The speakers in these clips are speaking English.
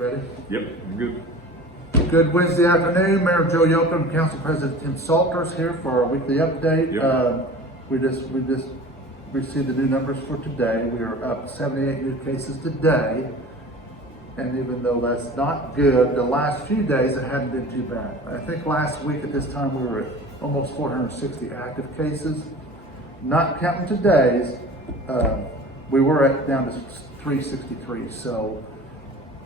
Ready? Yep, I'm good. Good Wednesday afternoon. Mayor Joe Yocum, Council President Tim Salters here for our weekly update. Yep. We just received the new numbers for today. We are up 78 new cases today. And even though that's not good, the last few days it hadn't been too bad. I think last week at this time we were at almost 460 active cases. Not counting today's, we were down to 363. So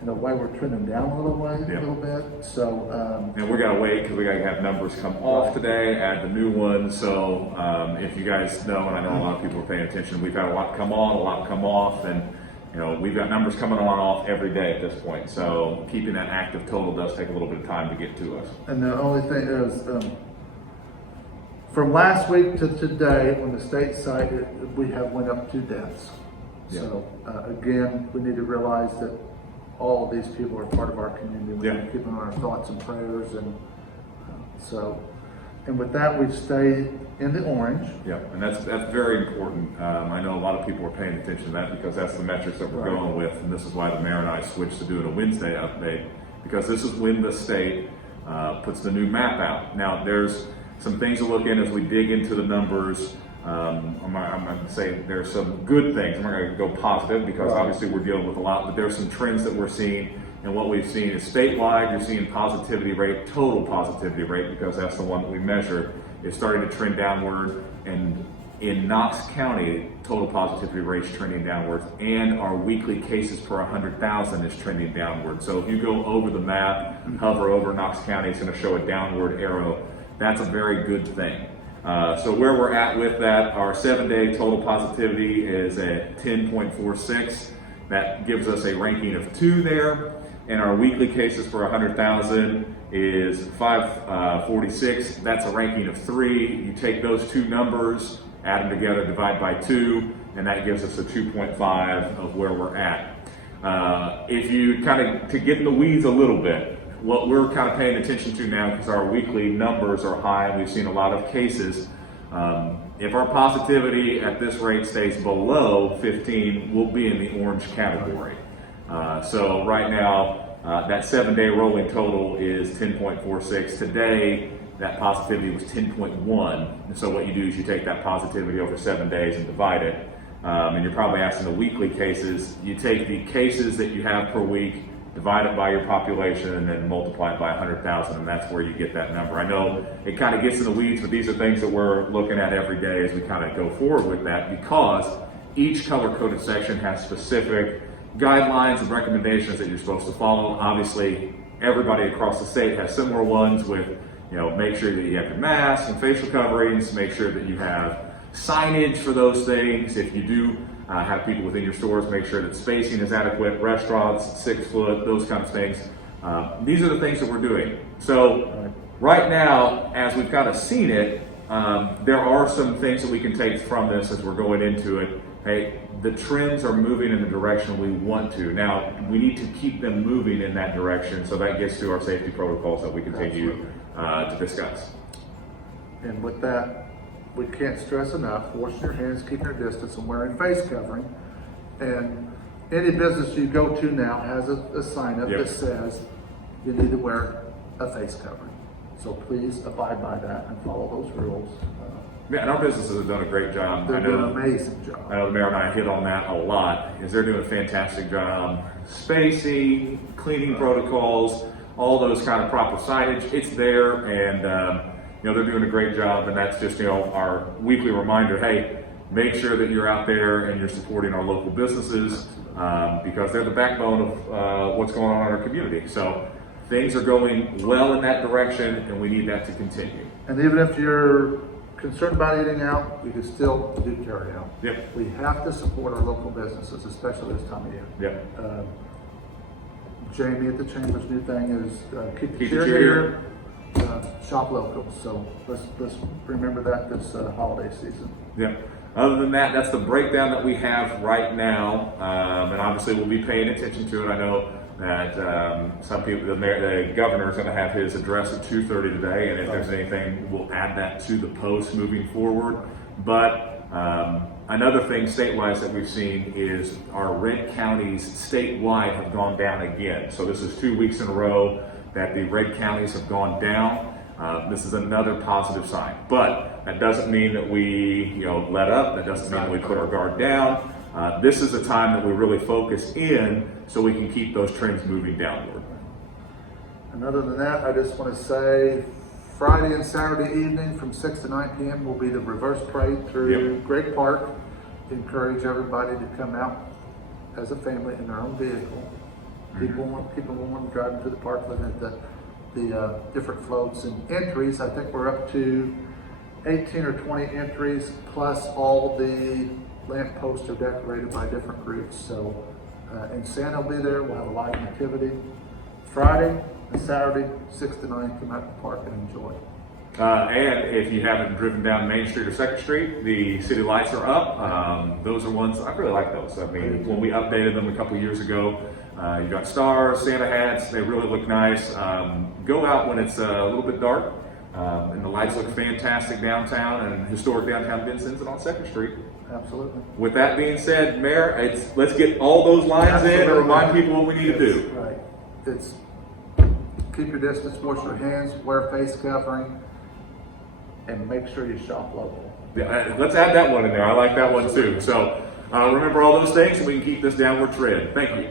in a way, we're trending down a little bit. So, And we gotta wait because we gotta have numbers come off today, add the new ones. So if you guys know, and I know a lot of people are paying attention, we've had a lot come on, a lot come off, and we've got numbers coming on and off every day at this point. So keeping that active total does take a little bit of time to get to us. And the only thing is, from last week to today, on the state side, we have went up 2 deaths. Yeah. So again, we need to realize that all of these people are part of our community. We need to keep them in our thoughts and prayers, and and with that, we stay in the orange. Yeah, and that's very important. I know a lot of people are paying attention to that because that's the metrics that we're going with, and this is why the mayor and I switched to doing a Wednesday update, because this is when the state puts the new map out. Now, there's some things to look in as we dig into the numbers. I'm going to say there's some good things. I'm not going to go positive because obviously we're dealing with a lot, but there's some trends that we're seeing. And what we've seen is statewide, you're seeing positivity rate, total positivity rate, because that's the one that we measure, is starting to trend downward. And in Knox County, total positivity rate is trending downwards, and our weekly cases per 100,000 is trending downward. So if you go over the map, hover over Knox County, it's going to show a downward arrow. That's a very good thing. So where we're at with that, our 7-day total positivity is at 10.46. That gives us a ranking of 2 there. And our weekly cases per 100,000 is 546. That's a ranking of 3. You take those 2 numbers, add them together, divide by 2, and that gives us a 2.5 of where we're at. If you to get in the weeds a little bit, what we're kind of paying attention to now, because our weekly numbers are high and we've seen a lot of cases, if our positivity at this rate stays below 15, we'll be in the orange category. So right now, that 7-day rolling total is 10.46. Today, that positivity was 10.1. And so what you do is you take that positivity over 7 days and divide it. And you're probably asking the weekly cases. You take the cases that you have per week, divide it by your population, and then multiply it by 100,000, and that's where you get that number. I know it kind of gets in the weeds, but these are things that we're looking at every day as we kind of go forward with that, because each color-coded section has specific guidelines and recommendations that you're supposed to follow. Obviously, everybody across the state has similar ones with, make sure that you have your masks and facial coverings, make sure that you have signage for those things. If you do have people within your stores, make sure that spacing is adequate, restaurants, 6 foot, those kind of things. These are the things that we're doing. So right now, as we've kind of seen it, there are some things that we can take from this as we're going into it. Hey, the trends are moving in the direction we want to. Now, we need to keep them moving in that direction, so that gets to our safety protocols that we continue to discuss. And with that, we can't stress enough, washing your hands, keeping your distance, and wearing face covering. And any business you go to now has a sign up that says you need to wear a face covering. So please abide by that and follow those rules. Yeah, and our businesses have done a great job. They're doing an amazing job. I know the mayor and I hit on that a lot, is they're doing a fantastic job. Spacing, cleaning protocols, all those kind of proper signage, it's there, and they're doing a great job, and that's just our weekly reminder. Hey, make sure that you're out there and you're supporting our local businesses because they're the backbone of what's going on in our community. So things are going well in that direction, and we need that to continue. And even if you're concerned about eating out, we can still do carry out. Yep. We have to support our local businesses, especially this time of year. Yep. Jamie at the Chamber's new thing is keep the Keep the cheer cheer here. Shop local. So let's remember that this holiday season. Yeah. Other than that, that's the breakdown that we have right now, and obviously we'll be paying attention to it. I know that some people, the governor is going to have his address at 2:30 today, and if there's anything, we'll add that to the post moving forward. But Another thing statewide that we've seen is our red counties statewide have gone down again. So this is 2 weeks in a row that the red counties have gone down. This is another positive sign, but that doesn't mean that we, let up. That doesn't mean that we put our guard down. This is a time that we really focus in so we can keep those trends moving downward. And other than that, I just want to say Friday and Saturday evening from 6 to 9 p.m. will be the reverse parade through Great Park. Encourage everybody to come out as a family in their own vehicle. People want to drive into the park, looking at the different floats and entries. I think we're up to 18 or 20 entries, plus all the lamp posts are decorated by different groups. So, and Santa will be there. We'll have a live nativity. Friday and Saturday, 6 to 9, come out to the park and enjoy. And if you haven't driven down Main Street or 2nd Street, the city lights are up. Those are ones, I really like those. I mean, when we updated them a couple years ago, you got stars, Santa hats, they really look nice. Go out when it's a little bit dark, and the lights look fantastic downtown and historic downtown Vincennes and on 2nd Street. Absolutely. With that being said, Mayor, let's get all those lines in and remind people what we need to do. Right. It's keep your distance, wash your hands, wear face covering, and make sure you shop local. Yeah, let's add that one in there. I like that one too. So remember all those things, and we can keep this downward trend. Thank you.